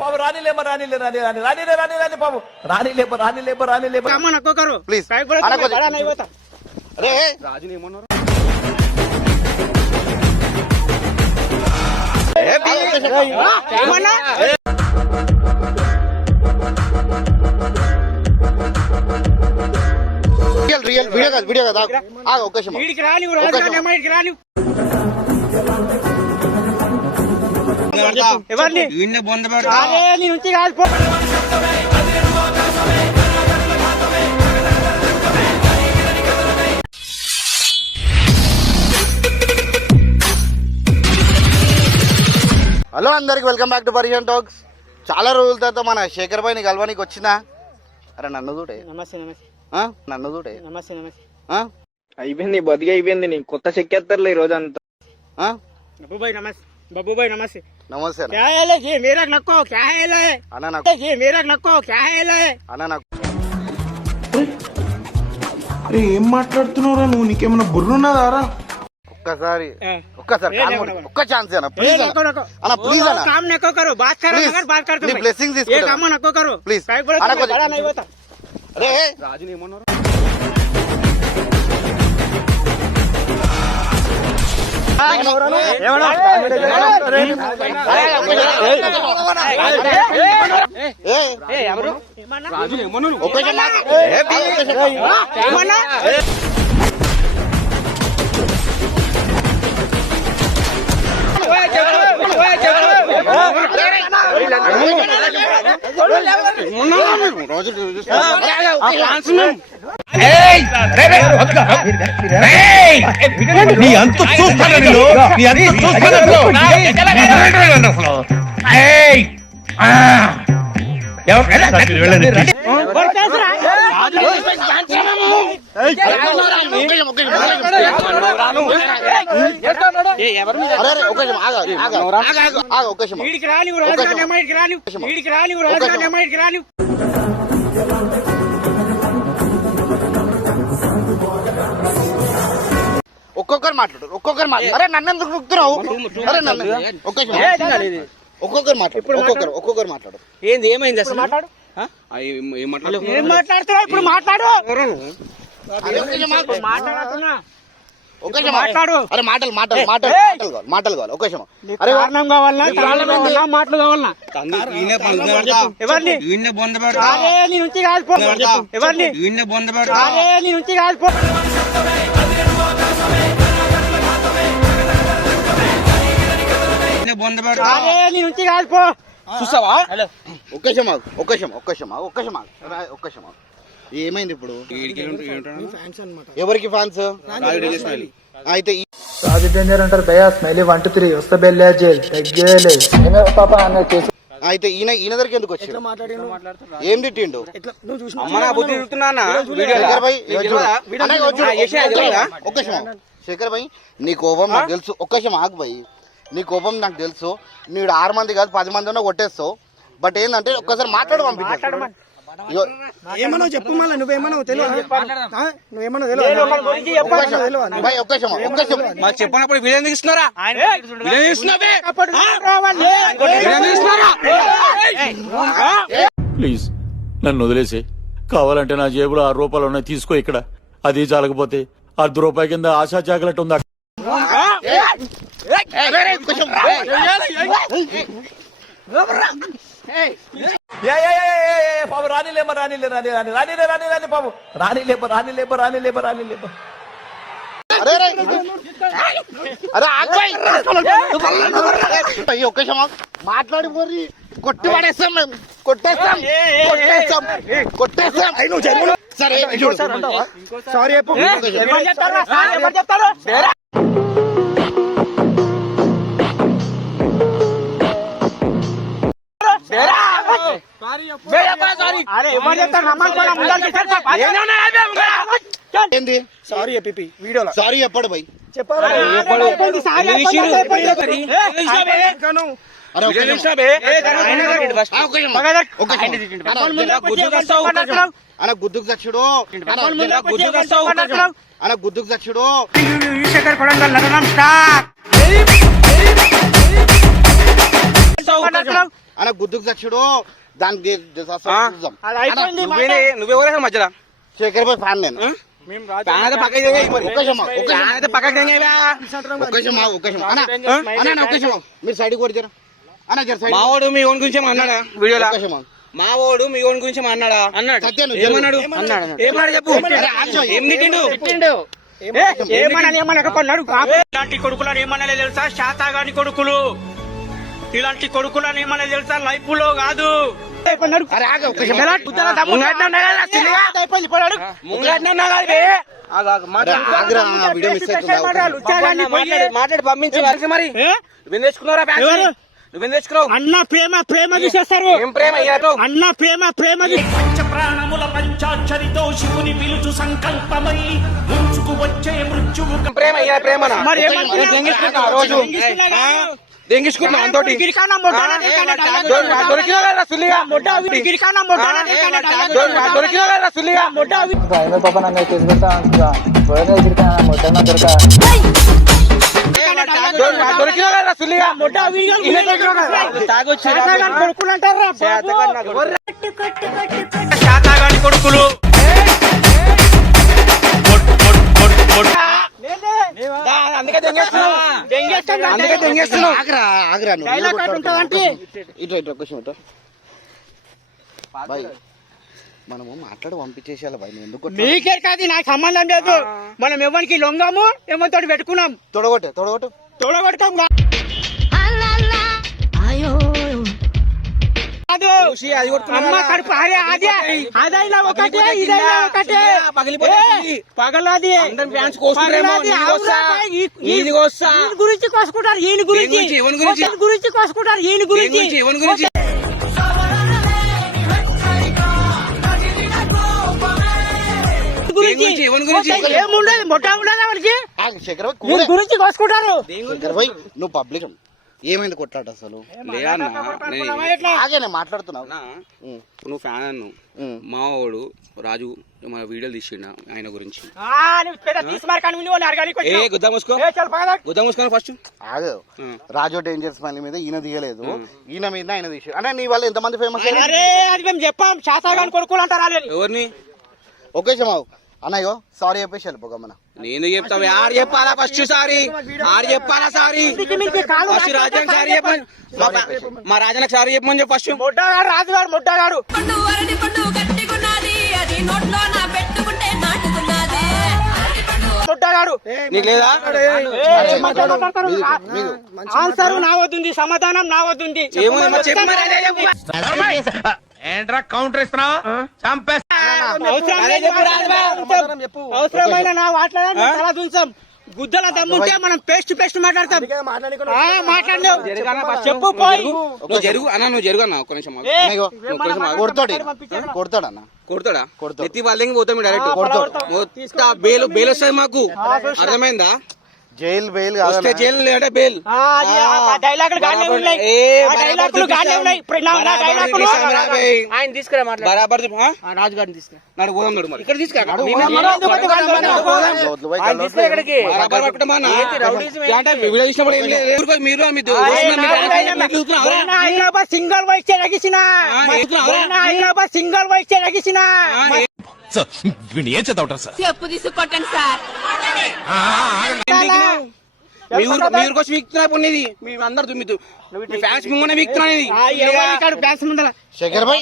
పాప రానిలే పాపం రానిలే అమ్మ నక్కరు ప్లీజ్ అరే రాజుని ఏమన్నారు? ఏమన్నా రియల్ వీడియో కదా అవకాశం వీడికి రాని రాజధాని ఇడికి రాని ఎవరిని అరే నీ నుంచి కాదు పో. హలో అందరికి వెల్కమ్ బ్యాక్ టు పరిషన్ టాక్స్. చాలా రోజుల తర్వాత మన శేఖర్ భాయ్ని కలవడానికి వచ్చినా. అరే నన్ను చూడే నమస్తే నమస్తే నన్ను చూడే నమస్తే నమస్తే అయిపోయింది బతికి అయిపోయింది. నీ కొత్త చెక్కేస్తారులే ఈ రోజు అంతా. बब्बू भाई नमस्ते నమస్తే అన్న. क्या है ले जी मेरा नक्को क्या है ले అన్న నాకు जी मेरा नक्को क्या है ले అన్న నాకు అరే ఏం మాట్లాడుతున్నావురా నువ్వు? నీకేమన్నా బుర్రున్నదారా? ఒక్కసారి ఏ, ఒక్క ఛాన్స్ అన్న ప్లీజ్ नको नको అన్న ప్లీజ్ वो అన్న काम नको करो बात करो Please. मगर बात करते నీ బ్లెస్సింగ్స్ ये తీసుకో काम नको करो Please. काय बोलत अरे तुम्हें कुछ- बड़ा नहीं होता అరే రాజుని ఏమన్నారు? ఎవరు రాజుని ఏమన్నారు? ఏమన్నా నీ అంత చూస్తాను వీడికి రాని రాజధాని అమ్మాయికి రాని వీడికి రాని రాజధాని అమ్మాయికి రాని ఒక్కొక్కరు మాట్లాడు అరే నన్ను ఎందుకు నొక్కుతున్నావు? అరే నన్ను ఒక్కొక్కరు మాట్లాడు ఏంది ఏమైంది అసలు మాట్లాడు ఏం మాట్లాడు? ఏం మాట్లాడుతున్నావు ఇప్పుడు మాట్లాడు అరే ఒక్క నిమిషం. మాట్లాడుతున్నా మాట్లాడు. అరే మాటలు కావాలి ఒక్క నిమిషం. అరే కారణం కావాలన్నా మాటలు కావాలన్నా ఎవరిని అరే నీ నుంచి కాదు పో. ఎవరిని అరే నీ నుంచి కాదు పో. అరే నీ నుంచి కాదు పో. చూసావా? ఒక్క ఏమైంది ఇప్పుడు? ఎవరికి ఫ్యాన్స్? అయితే రాజు డేంజర్ అంటారు దయా స్మైలీ 1 2 3 వస్తే బెల్లే జైల్ తగ్గేలే పాప అన్న చేసి అయితే ఈయన దగ్గరికి ఎందుకు వచ్చాడు? ఏం తిట్టిండు? అమ్మ నా బుద్ధి తిడుతున్నా. శేఖర్ భాయ్ శేఖర్ భాయ్ నీ కోపం నాకు తెలుసు. ఒక్కశం ఆగు భాయ్, నీ కోపం నాకు తెలుసు. నీడు 6 మంది కాదు 10 మంది ఉన్నా కొట్టేస్తావు. బట్ ఏంటంటే ఒక్కసారి మాట్లాడు పంపించాడు. ఏమన్నా చెప్పు మళ్ళీ నువ్వేమన్నా తెలియదు నువ్వేమన్నా మాకు చెప్పినప్పుడు వీడియో ఎందుకు ఇస్తున్నారా? ప్లీజ్ నన్ను వదిలేసి కావాలంటే నా జేబులో 6 రూపాయలు ఉన్నాయి తీసుకో. ఇక్కడ అది చాలకపోతే 1/2 రూపాయి కింద ఆశా చాకలెట్ ఉందా? పాప రానిలే పాపం రానిలే అరే ఒక్కశం మాట్లాడి పోరి కొట్టి పడేస్తాం మేము. కొట్టేస్తాం సరే సారీ అరే ఎవరు చెప్తారు నమ్మకం ఏంది సారీ చెప్పి వీడియోలో సారీ చెప్పడు భయ్. చెప్పాలి అన్న గుద్దుకు చచ్చుడు శేఖర్ కొడంగల్ నటనం స్టార్ట్ గుద్దుకు చచ్చుడు దానికి చూద్దాం. అది అయిపోయింది మాట. నువ్వెవరు మధ్యలో శేఖర్ భాయ్ ఫ్యాన్ నేను. ఫ్యాన్ అయితే పక్కకి దిగేయ్ మరి. ఫ్యాన్ అయితే పక్కకి దిగేయ్యా. మీరు సైడ్ కొడతారు అన్న జర సైడ్. మావాడు మీ ఓన్ గురించి అన్నాడా వీడియోలో? ఒక్కశమా. మావాడు మీ ఓన్ గురించి అన్నాడా? అన్నాడు. సత్యం ఏమన్నాడు? ఏమన్నాడు చెప్పు. ఏం తిట్టిండు? ఏమనకపోన్నాడు. ఇలాంటి కొడుకులను ఏమన్నా తెలుసా? శాతాగాని కొడుకులు. ఇలాంటి కొడుకులను ఏమన్నా తెలుసా? లైఫ్ లో కాదు. మాట్లాడి పంపించి మరి నువ్వేం తెచ్చుకున్నావు? అన్న ప్రేమ ప్రేమ తీసేస్తారు. ఏం ప్రేమ? అన్న ప్రేమ ప్రేమ ప్రాణముల పంచాక్షరితో శివుని పిలుచు సంకల్పమై ముంచుకు వచ్చే మృత్యువు ప్రేమ ప్రేమనా? మరి ఏమంటున్నావు? దెంగించుకుంటా రోజు దెంగించుకుంటున్నా అంతోటి గిరికానా మొడ్డానా దొరికినా కదా సుల్లిగా గిరికానా మొడ్డానా దొరికినా కదా సుల్లిగా డ్రైవర్ పాప నన్ను కేసు పెడతా మొట్టన్నా దొరక దొరికినా కదా సుల్లిగా కొడుకులంటారా శాతాగాని కొడుకులు. అందుకే దెంగేస్తున్నావు. ఆగ్రా ఆగ్రా నువ్వు. డైలాగ్ ఉంటుందంటే ఇటు ఇటు ఒక్క నిమిషం ఇటు. బాయ్ మనము మాట్లాడి పంపించేసేయాలి బాయ్. నువ్వు ఎందుకు కొట్టావు? మీకే కాదు నాకు సంబంధం లేదు. మనం ఎవరికి లొంగము ఎవరితో పెట్టుకున్నాం. తొడగొట్టు తొడగొట్టు. తొడగొడతాం కాదు. అమ్మ కడుపు అదే అదే అదైనా ఒకటే ఇదైనా ఒకటే పగలది గురించి కోసుకుంటారు. ఈయన గురించి గురించి కోసుకుంటారు. ఈయన గురించి ఏముండదు మొట్ట ఉండదు వాడికి. శేఖర్ ఈయన గురించి కోసుకుంటారు. భాయ్ నువ్వు పబ్లిక్ ఏమైంది కొట్లాట అసలు? ఆగే మాట్లాడుతున్నావు. నువ్వు ఫ్యాన్ అన్నావు. మావాడు రాజు మన వీడియోలు తీసిండ ఆయన గురించి. గుద్దా మూసుకొని ఫస్ట్ ఆగు. రాజు డేంజర్స్ మళ్ళీ మీద ఈయన తీయలేదు. ఈయన మీద ఆయన తీసి అంటే నీ వల్ల ఎంతమంది ఫేమస్? అరే అది మేము చెప్పాం శాతాగాని కొడుకులు అంటారా? ఎవరిని? ఒకే సమావు అన్నయ్యో సారీ చెప్పేసి వెళ్ళిపోగా మన. నేను చెప్తావు ఆరు చెప్పాలా? ఫస్ట్ సారీ ఆరు చెప్పాలా? సారీ ఫస్ట్ రాజానికి సారీ చెప్పండి. మా రాజానికి సారీ చెప్పమని చెప్పు ఫస్ట్. మొడ్డగాడు రాజుగాడు మొడ్డగాడు మొడ్డగాడు నీకు లేదా? ఆన్సర్ నా వద్దుంది, సమాధానం నా వద్దుంది. ఏముంది చెప్పు మరి, అదే చెప్పు. ఏంట్రా కౌంటర్ ఇస్తున్నావు? అవసరమైన నా మాట్లాడాలి చాలా చూసాం. గుద్దల దమ్ముంటే మనం పేస్ట్ పేస్ట్ మాట్లాడతాం. మాట్లాడినావు చెప్పు పోయి. నువ్వు జరుగు అన్న, నువ్వు జరుగు అన్న ఒక్క నిమిషం. కొడతాడన్నా కొడతాడా? ఎత్తి వాళ్ళకి పోతాం డైరెక్ట్. బెయిల్ బెయిల్ వస్తుంది మాకు, అర్థమైందా? జైల్ బెయిల్ వస్తే జైలు లేదా బెయిల్. ఆయన తీసుకురా బరాబర్ రాజుగారిని తీసుకురా. నాడు పోదాం నాడు మరి. ఇక్కడ తీసుకురా వీడియో తీసినప్పుడు ఏం లేదు. మీరు హైదరాబాద్ సింగల్ వైస్ లగిసిన హైదరాబాద్ సింగల్ వైస్ లగిసిన ఏం చదవటం సార్? చెప్పు తీసుకొట్టండి సార్. మీరు వచ్చి వీక్తున్నా ఇది మీ అందరు మీ ఫ్యాన్స్ మిమ్మల్ని వీక్తున్నా. శేఖర్ భాయ్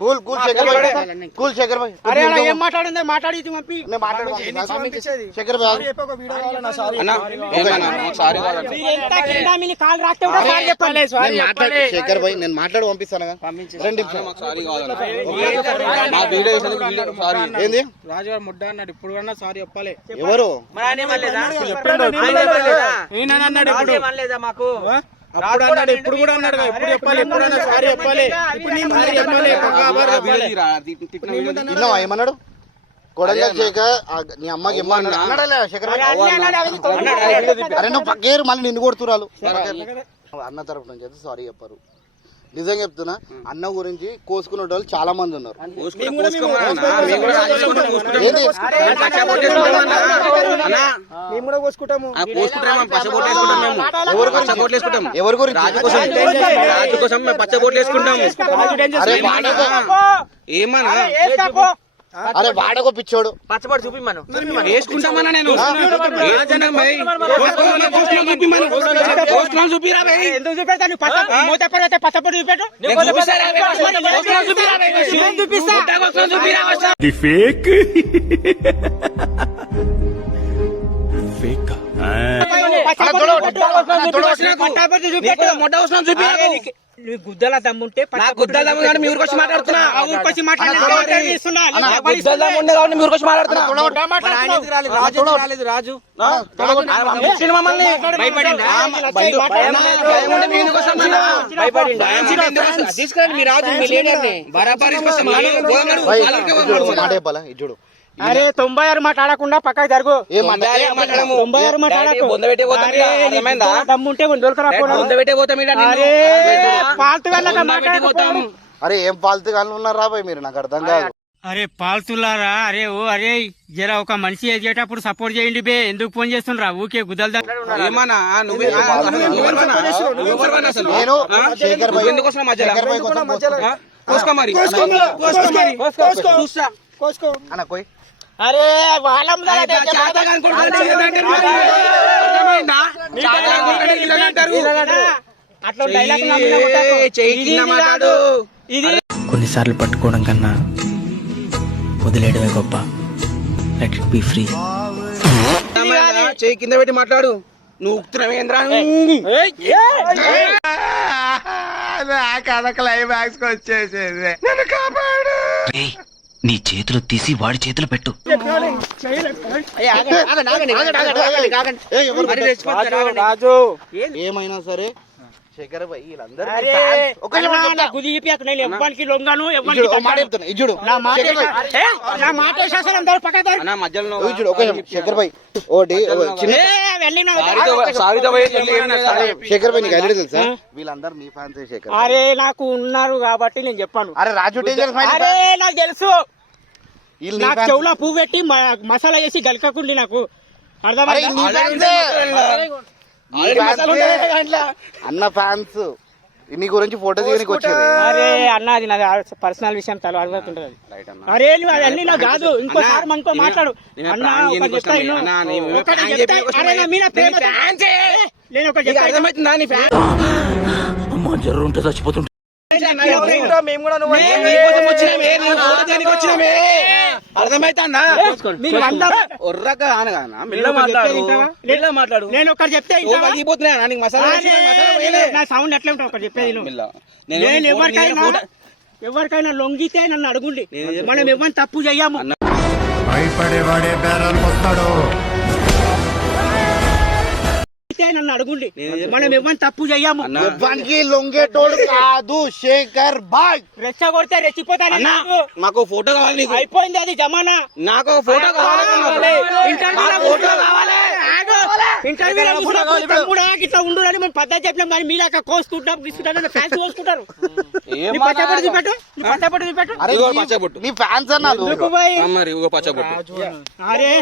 కూల్ కూల్ శేఖర్ భాయ్ కూల్ శేఖర్ భాయ్. అరే ఏం మాట్లాడిందే మాట్లాడి పంపి. శేఖర్ భాయ్ కాలు రాస్తే కూడా సార్ చెప్పాలి. శేఖర్ భాయ్ నేను మాట్లాడి పంపిస్తాను కదా. 2 నిమిషాలు సారీ కావాలి. మా వీడియో సారీ ఏంది? రాజుగారు ముడ్డ అన్నాడు, ఇప్పుడు కన్నా సారీ చెప్పాలి. ఎవరు మాకు ఇప్పుడు కూడా అన్నాడు, ఎప్పుడు చెప్పాలి? ఎప్పుడైనా సారీ చెప్పాలి. ఇప్పుడు నీ ముందు చెప్పాలి. విన్నావా ఏమన్నాడు? కొడంగల్ శేఖర్ నీ అమ్మకి ఇమ్మన్నాడు అన్నాడా శేఖర్ భాయ్? అరే నువ్వు పక్కేరు మళ్ళీ నిన్ను కొడుతురాలు. అన్న తరపు నుంచి అయితే సారీ చెప్పారు. నిజంగా చెప్తున్నా అన్న గురించి కోసుకునే వాళ్ళు చాలా మంది ఉన్నారు. ఏంది? ఎవరి గురించి? రాజు కోసం మేము పచ్చబోట్లు వేసుకుంటాము. అరే ఏమన్నా అరే వాడకో పిచ్చోడు. పచ్చబడి చూపిమ్మను వేసుకుంటామన్నా నేను చూపిరా భయ్. ఎందుకు చూపెడతాను పచ్చబడి చూపెట్టు ఫేక్ ఫేక్ మొట్ట వస్తున్నాను చూపిరా. గుద్దల దమ్ముంటే నా గుద్దల దమ్ము కాబట్టి మీ ఊరికి వచ్చి మాట్లాడుతున్నా. ఊరికొచ్చి గుద్దల దమ్ము ఉండే కాబట్టి మీ ఊరికి వచ్చి మాట్లాడుతున్నా. రాజు పంపించిండు మమ్మల్ని. తీసుకురండి మీ రాజు మీ లీడర్ని. బరాబర్ తీసుకొస్తాం. భయ్, మాట చెప్పాలా ఇది చూడు. అరే 96 మాట్లాడకుండా పక్కకు జరుగు. ఏం మాట్లాడే? 96 మాట్లాడకు. బొందబెట్టే పోతాం. అర్థమైందా? దమ్ముంటే దొరకరా బొందబెట్టే పోతాం. అరే పాల్తుగా మాట్లాడుకోతాం. అరే ఏం పాలతీ కానీ ఉన్నారు రాబాయ్ మీరు, నాకు అర్థం కాదు. అరే పాల్తులారా, అరే ఓ అరే జర ఒక మనిషి ఎదిగేటప్పుడు సపోర్ట్ చేయండి బే. ఎందుకు ఫోన్ చేస్తుండ్రా ఊకే గుద్దలు ఏమన్నా నేను శేఖర్ భాయ్ ఎందుకు వస్తున్నా మధ్యలో? శేఖర్ భాయ్ కోసం పోతున్నా. కోసుకో మరి. చూస్తా. అన్న కోయ్ అరే వాళ్ళ అట్లా డైలాగ్ ఇది కొన్నిసార్లు పట్టుకోవడం కన్నా వదిలేయడమే గొప్ప. Let it be free. చెయ్యి కింద పెట్టి మాట్లాడు. నువ్వు ఉత్తరమేంద్రా? నీ చేతులు తీసి వాడి చేతులు పెట్టు. రాజు ఏమైనా సరే శేఖర్ భాయ్ వీళ్ళందరూ అరే fans. ఒక్క నిమిషం చెప్తా. గుది చెప్పి నేను ఎవ్వరికి లొంగను ఇది ఎవ్వరికి చూడు, ఒక మాట చెప్తున్నా. ఇది చూడు శేఖర్ భాయ్, నా మాట శాసనం అందరూ పక్కన అన్నా మధ్యలో ఇది చూడు ఒక నిమిషం. శేఖర్ భాయ్ ఒకటి చిన్న శేఖర్ భాయ్ నీకు ఐడియా తెలుసా? వీళ్ళందరూ నీ ఫ్యాన్స్ శేఖర్. అరే నాకు ఉన్నారు కాబట్టి నేను చెప్పాను. అరే రాజు డేంజర్ స్మైల్ అరే నాకు తెలుసు. వీళ్ళు నీ నాకు fans. చెవులో పువ్వు పెట్టి మసాలా వేసి గలకకుండి నాకు అరే నీ అర్థమైందా? fans. నీ fans. అన్న ఫ్యాన్స్ నీ గురించి ఫోటో దిగనికి వచ్చారు. అరే అన్న అది నా పర్సనల్ విషయం తల అడుగుతుంటది. అరే నువ్వు అవన్నీ నాకు కాదు. ఇంకోసారి మనతో మాట్లాడు అన్న. ఒకటి చెప్తా విను. ఒకటి చెప్తా. అరే నా మీద ప్రేమ నేను ఒకటి చెప్తా. అర్థమవుతుందా నీ ఫ్యాన్? అమ్మ జర్రు ఉంటే చచ్చిపోతుంటా. అర్థమైతుందా? మీరు అందరూ ఒర్రక అనగా మాట్లాడు. నేను ఒకటి చెప్తే నా సౌండ్ ఎట్లా ఉంటావు ఒకటి చెప్పేది విను. నేను ఎవరికైనా లొంగితే నన్ను అడుగుండి. మనం ఎవరిని తప్పు చెయ్యము. భయపడేవాడే బేరానికి వస్తాడు. నన్ను అడుగుండి. మనం ఎవరిని తప్పు చెయ్యము. ఇవ్వానికి లొంగేటోడు కాదు శేఖర్ భాయ్. రెచ్చ కొడితే రెచ్చిపోతాను. నాకు ఫోటో కావాలి. నీకు అయిపోయింది అది జమానా. నాకు ఫోటో కావాలి. ఇట్లా ఉండు అని మేము పద్ధతి చెప్పినాం. కానీ మీలాక కోసుకుంటాం తీసుకుంటాం ఫ్యాన్స్ కోసుకుంటారు. పచ్చబడి చూపెట్టు. పచ్చబడి చూపెట్టు. అరే నీ ఫ్యాన్స్ అన్నారు ఎందుకు పోయి? మరి పచ్చబొట్టు. అరే